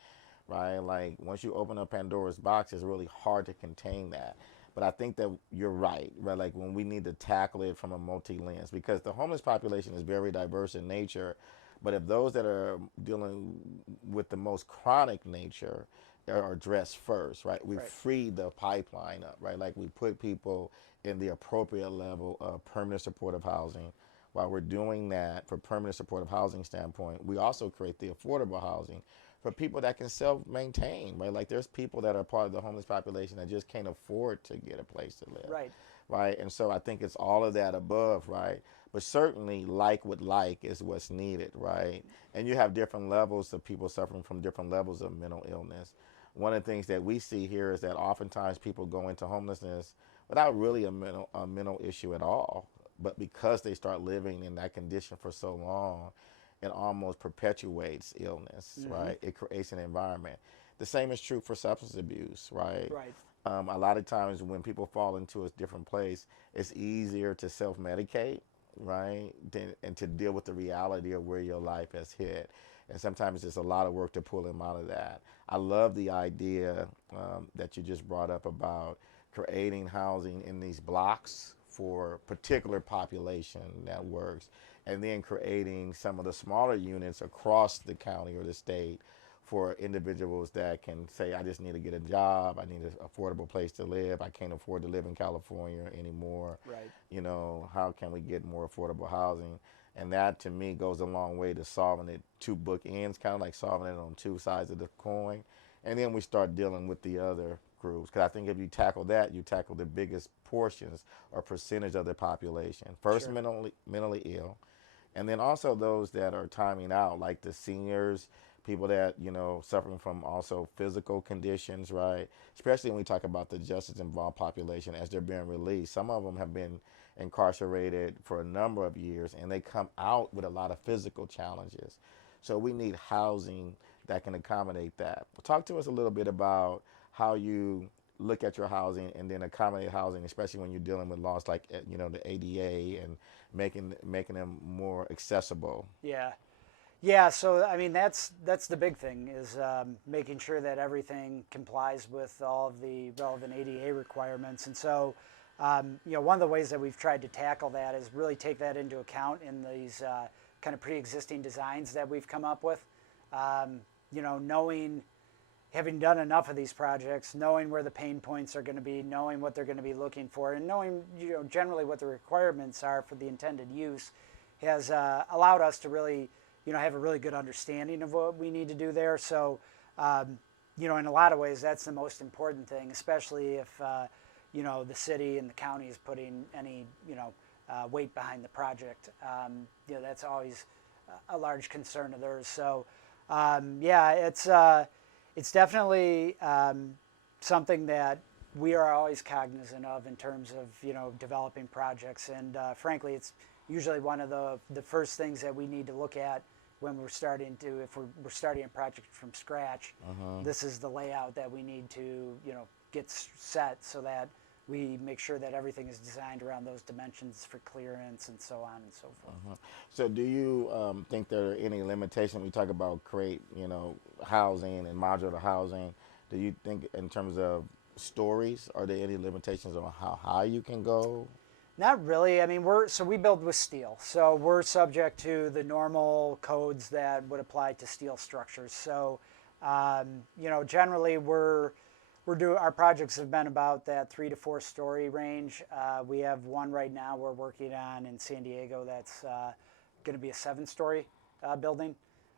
right? Like once you open up Pandora's box, it's really hard to contain that. But I think that you're right, right? Like when we need to tackle it from a multi-lens, because the homeless population is very diverse in nature. But if those that are dealing with the most chronic nature are addressed first, right? We Right. free the pipeline up, right? Like we put people in the appropriate level of permanent supportive housing. While we're doing that for permanent supportive housing standpoint, we also create the affordable housing for people that can self-maintain, right? Like there's people that are part of the homeless population that just can't afford to get a place to live, Right. right? And so I think it's all of that above, right? But certainly like with like is what's needed, right? And you have different levels of people suffering from different levels of mental illness. One of the things that we see here is that oftentimes people go into homelessness without really a mental issue at all. But because they start living in that condition for so long, it almost perpetuates illness, right? It creates an environment. The same is true for substance abuse, right? Right. A lot of times when people fall into a different place, it's easier to self-medicate, right? And to deal with the reality of where your life has hit. And sometimes it's a lot of work to pull them out of that. I love the idea that you just brought up about creating housing in these blocks for particular population networks, and then creating some of the smaller units across the county or the state for individuals that can say, I just need to get a job, I need an affordable place to live, I can't afford to live in California anymore. Right. You know, how can we get more affordable housing? And that to me goes a long way to solving it two bookends, kind of like solving it on two sides of the coin. And then we start dealing with the other groups. Because I think if you tackle that, you tackle the biggest portions or percentage of the population. First, Sure. mentally ill, and then also those that are timing out, like the seniors, people that, you know, suffering from also physical conditions, right? Especially when we talk about the justice involved population as they're being released. Some of them have been incarcerated for a number of years and they come out with a lot of physical challenges. So we need housing that can accommodate that. Talk to us a little bit about how you look at your housing and then accommodate housing, especially when you're dealing with laws like, you know, the ADA and making them more accessible. Yeah. Yeah, so I mean that's the big thing is making sure that everything complies with all of the relevant ADA requirements, and so you know, one of the ways that we've tried to tackle that is really take that into account in these kind of pre-existing designs that we've come up with. You know, having done enough of these projects, knowing where the pain points are going to be, knowing what they're going to be looking for, and knowing, you know, generally what the requirements are for the intended use, has allowed us to really, you know, have a really good understanding of what we need to do there. So, you know, in a lot of ways, that's the most important thing, especially if, you know, the city and the county is putting any, you know, weight behind the project. You know, that's always a large concern of theirs. So, yeah, it's definitely something that we are always cognizant of in terms of, you know, developing projects. And frankly, it's usually one of the first things that we need to look at when we're starting to, if we're starting a project from scratch. This is the layout that we need to, you know, get set so that we make sure that everything is designed around those dimensions for clearance and so on and so forth. So do you think there are any limitations? We talk about you know, housing and modular housing. Do you think in terms of stories, are there any limitations on how high you can go? Not really. I mean, we build with steel, so we're subject to the normal codes that would apply to steel structures. So, you know, generally our projects have been about that 3 to 4 story range. We have one right now we're working on in San Diego that's going to be a 7-story building.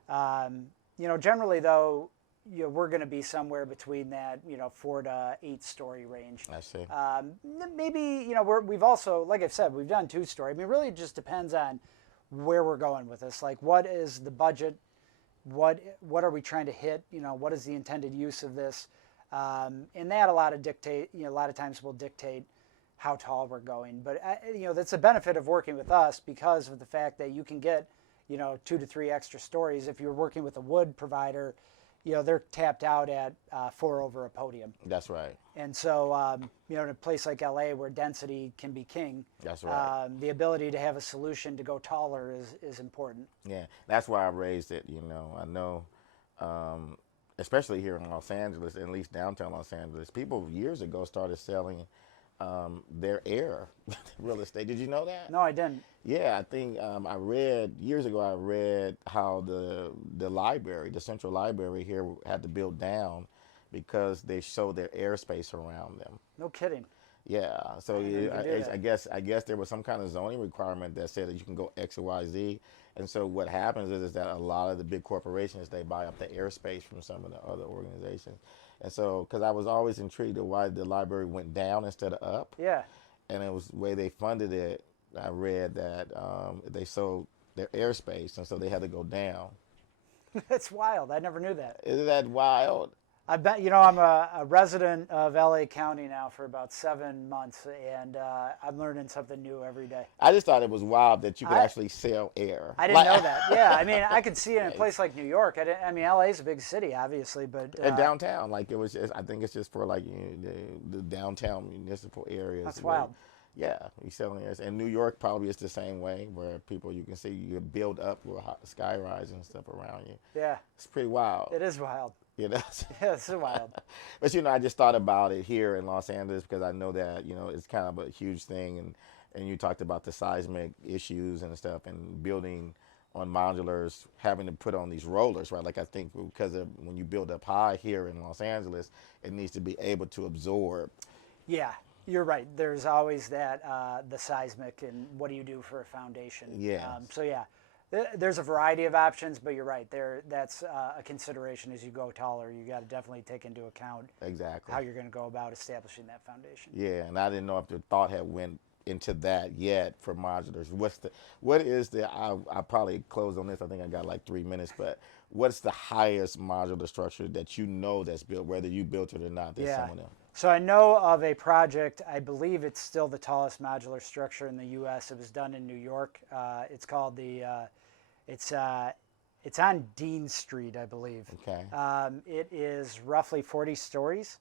You know, generally though, you know, we're going to be somewhere between that, you know, 4 to 8 story range. I see. Maybe, you know, we've also, like I've said, we've done 2-story. I mean, really, it just depends on where we're going with this. Like, what is the budget? What are we trying to hit? You know, what is the intended use of this? And that a lot of times will dictate how tall we're going. But you know, that's a benefit of working with us because of the fact that you can get, you know, 2 to 3 extra stories. If you're working with a wood provider, you know, they're tapped out at 4 over a podium. That's right. And so, you know, in a place like LA where density can be king, That's right. the ability to have a solution to go taller is important. Yeah, that's why I raised it. You know, I know especially here in Los Angeles, at least downtown Los Angeles, people years ago started selling their air real estate. Did you know that? No, I didn't. Yeah, I think I read years ago. I read how the library, the central library here, had to build down because they showed their airspace around them. No kidding. Yeah, so I didn't know you could do that. I guess there was some kind of zoning requirement that said that you can go X or Y, Z, and so what happens is that a lot of the big corporations, they buy up the airspace from some of the other organizations, and so because I was always intrigued at why the library went down instead of up, Yeah. and it was the way they funded it. I read that they sold their airspace, and so they had to go down. That's wild. I never knew that. Isn't that wild? I bet, I'm a resident of LA County now for about 7 months, and I'm learning something new every day. I just thought it was wild that you could actually sell air. I didn't know that. Yeah, I mean, I could see it in a place like New York. I mean, LA is a big city, obviously, but And downtown, like it was just, I think it's just for like the downtown municipal areas. That's where, wild. Yeah, you selling it. And New York probably is the same way, where people, you can see you build up with sky rise and stuff around you. Yeah, It's pretty wild. it is wild. You know? Yeah, it's so wild. But I just thought about it here in Los Angeles because I know that it's kind of a huge thing, and you talked about the seismic issues and stuff, and building on modulars, having to put on these rollers, right? Like I think because of when you build up high here in Los Angeles, it needs to be able to absorb. Yeah, you're right. There's always that the seismic, and what do you do for a foundation? Yeah. So yeah, there's a variety of options, but you're right. That's a consideration as you go taller. You got to definitely take into account Exactly. how you're going to go about establishing that foundation. Yeah, and I didn't know if the thought had went into that yet for modulars. I probably closed on this. I think I got like 3 minutes, but what's the highest modular structure that that's built, whether you built it or not? That's someone else. So I know of a project, I believe it's still the tallest modular structure in the U.S. It was done in New York. It's called it's on Dean Street, I believe. Okay. It is roughly 40 stories.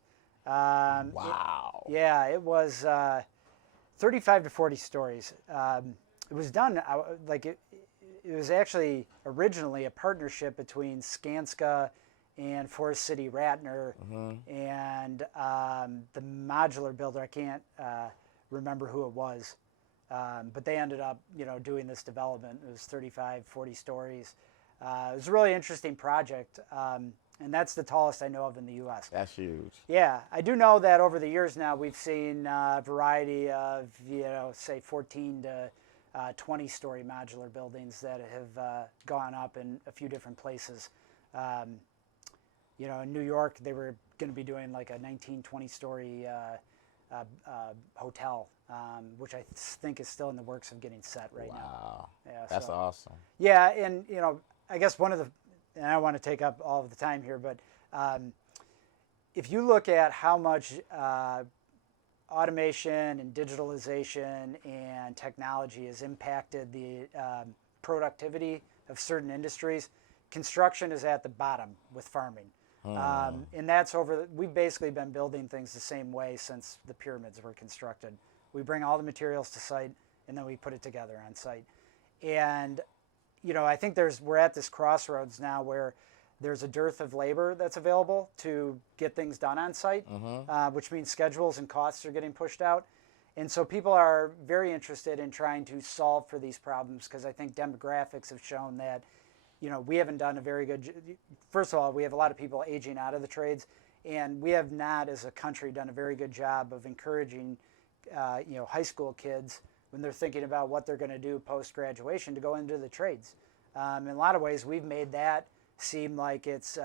Wow. It was 35 to 40 stories. It was done, it was actually originally a partnership between Skanska and Forest City Ratner, and the modular builder. I can't remember who it was, but they ended up, doing this development. It was 35, 40 stories. It was a really interesting project, and that's the tallest I know of in the U.S. That's huge. Yeah, I do know that over the years now we've seen a variety of, say 14 to 20-story modular buildings that have gone up in a few different places. In New York, they were going to be doing like a 19, 20-story hotel, which I think is still in the works of getting set right now. Wow. Yeah, That's awesome. Yeah, and I guess and I don't want to take up all of the time here, but if you look at how much automation and digitalization and technology has impacted the productivity of certain industries, construction is at the bottom with farming. And that's we've basically been building things the same way since the pyramids were constructed. We bring all the materials to site, and then we put it together on site. And, I think we're at this crossroads now where there's a dearth of labor that's available to get things done on site, which means schedules and costs are getting pushed out. And so people are very interested in trying to solve for these problems, because I think demographics have shown that we haven't done a very good. First of all, we have a lot of people aging out of the trades, and we have not, as a country, done a very good job of encouraging, high school kids when they're thinking about what they're going to do post graduation to go into the trades. In a lot of ways, we've made that seem like it's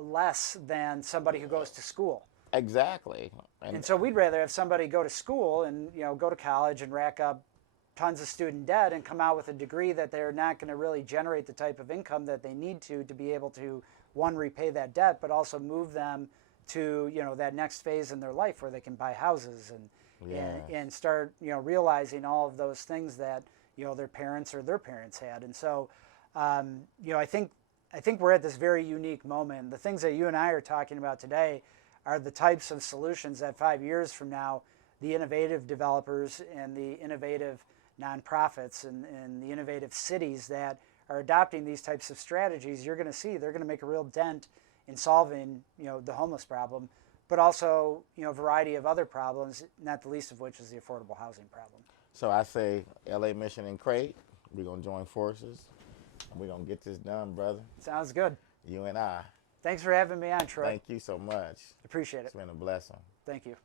less than somebody who goes to school. Exactly. And so we'd rather have somebody go to school and go to college and rack up tons of student debt and come out with a degree that they're not going to really generate the type of income that they need to be able to, one, repay that debt, but also move them to that next phase in their life where they can buy houses and start realizing all of those things that their parents or their parents had. And so I think we're at this very unique moment. The things that you and I are talking about today are the types of solutions that 5 years from now the innovative developers and the innovative nonprofits and the innovative cities that are adopting these types of strategies, you're going to see they're going to make a real dent in solving, the homeless problem, but also, a variety of other problems, not the least of which is the affordable housing problem. So I say LA Mission and Crate, we're going to join forces, and we're going to get this done, brother. Sounds good. You and I. Thanks for having me on, Troy. Thank you so much. Appreciate it. It's been a blessing. Thank you.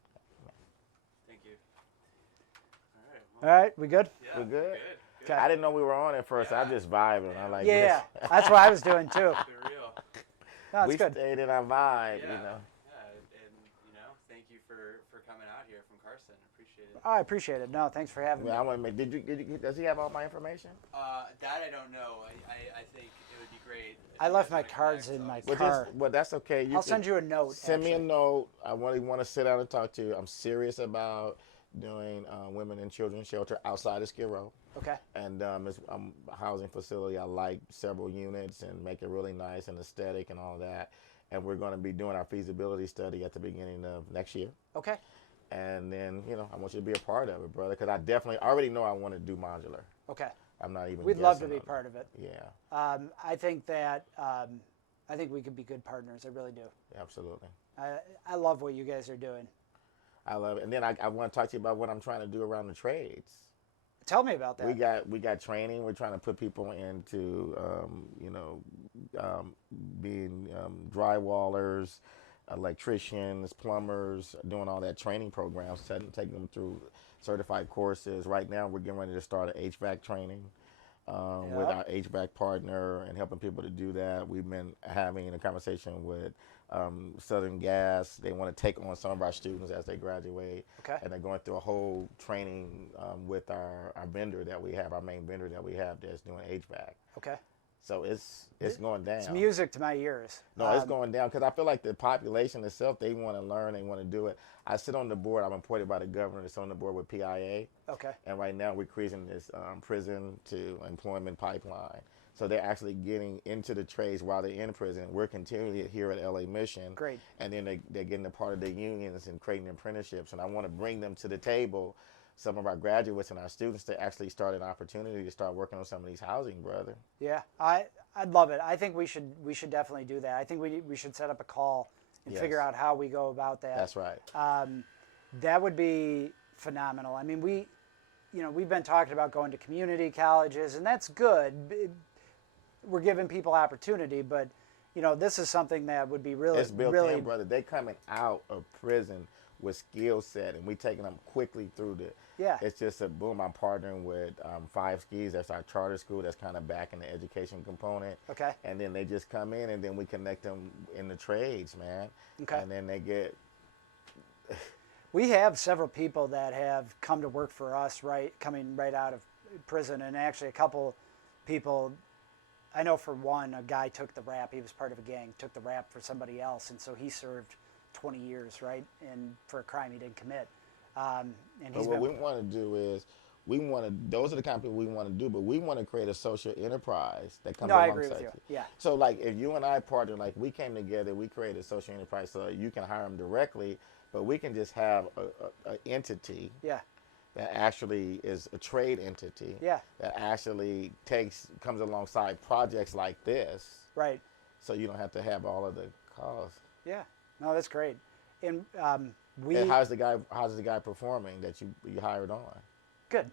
Thank you. All right. All right, we good? Yeah, We're good? Okay. I didn't know we were on at first. I Yeah. just vibing. I like Yeah, this. that's what I was doing too. Be real. No, We it's good. stayed in our vibe, Yeah. you know. Yeah, and thank you for coming out here from Carson. Appreciate it. Oh, I appreciate it. No, thanks for having me. I want to make. Did you? Does he have all my information? That I don't know. I think it would be great. if I you left guys my wanna cards connect, in my obviously. car. Well, that's okay. I'll send you a note. Send me a actually. note. I want to sit down and talk to you. I'm serious about doing women and children shelter outside of Skid Row. Okay. And it's a housing facility. I like several units and make it really nice and aesthetic and all that. And we're going to be doing our feasibility study at the beginning of next year. Okay. And then, I want you to be a part of it, brother, because I definitely already know I want to do modular. Okay. I'm not even We'd love to guessing be on part of it. Yeah, I think that I think we could be good partners. I really do. absolutely. I love what you guys are doing. I love it. And then I want to talk to you about what I'm trying to do around the trades. Tell me about that. We got training. We're trying to put people into, being drywallers, electricians, plumbers, doing all that training programs, taking them through certified courses. Right now, we're getting ready to start an HVAC training with our HVAC partner and helping people to do that. We've been having a conversation with Southern Gas. They want to take on some of our students as they graduate. Okay. And they're going through a whole training with our vendor that we have, our main vendor that we have that's doing HVAC. Okay. So it's going down. It's music to my ears. No, it's going down because I feel like the population itself, they want to learn, they want to do it. I sit on the board. I'm appointed by the governor. It's on the board with PIA. Okay. And right now we're creating this prison to employment pipeline. So they're actually getting into the trades while they're in prison. We're continuing here at LA Mission. Great. And then they're getting a part of the unions and creating apprenticeships. And I want to bring them to the table, some of our graduates and our students, to actually start an opportunity to start working on some of these housing, brother. Yeah, I'd love it. I think we should definitely do that. I think we should set up a call and Yes. figure out how we go about that. That's right. That would be phenomenal. I mean, we've been talking about going to community colleges, and that's good. We're giving people opportunity, but this is something that would be really, It's built really in, brother. They coming out of prison with skill set, and we taking them quickly through the. Yeah. It's just a boom. I'm partnering with Five Skis. That's our charter school. That's kind of back in the education component. Okay. And then they just come in, and then we connect them in the trades, man. Okay. And then they get. We have several people that have come to work for us, coming right out of prison, and actually a couple people. I know for one, a guy took the rap. He was part of a gang, took the rap for somebody else, and so he served 20 years, right, and for a crime he didn't commit. And he's But what we want to do is, those are the kind of people we want to do, but we want to create a social enterprise that comes No, I alongside agree with you. Yeah. So like if you and I partner, like we came together, we created a social enterprise so that you can hire them directly, but we can just have a entity Yeah. that actually is a trade entity. Yeah. That actually comes alongside projects like this. Right. So you don't have to have all of the costs. Yeah. No, that's great. And And how's the guy performing that you hired on? good.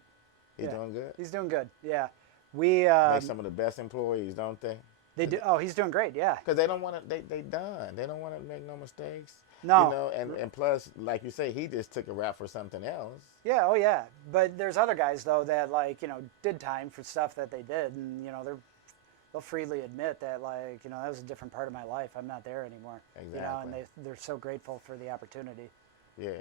He's Yeah. doing good. He's doing good. Yeah. We Make some of the best employees, don't they? they do. Oh, he's doing great. Yeah. Because they don't want to. They done. They don't want to make no mistakes. No. You know, and plus, like you say, he just took a rap for something else. Yeah. Oh, yeah. But there's other guys though that did time for stuff that they did, and they'll freely admit that that was a different part of my life. I'm not there anymore. Exactly. And they're so grateful for the opportunity. Yeah.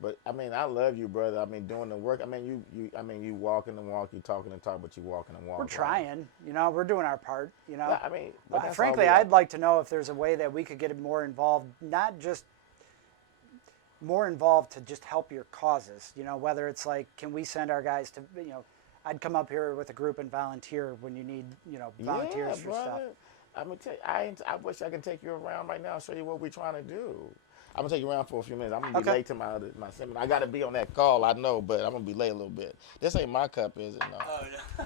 But I mean, I love you, brother. I mean, doing the work. I mean, you walking the walk, you talking the talk, but you walking the walk. We're right? trying. We're doing our part. Yeah, I mean, but that's Frankly, all we I'd like to know if there's a way that we could get more involved, not just more involved to just help your causes. Whether it's can we send our guys to, I'd come up here with a group and volunteer when you need, volunteers for brother. stuff. I'm gonna tell you, I wish I could take you around right now and show you what we're trying to do. I'm gonna take you around for a few minutes. I'm gonna be Okay. late to my seminar. I gotta be on that call, I know, but I'm gonna be late a little bit. This ain't my cup, is it? No. Oh no.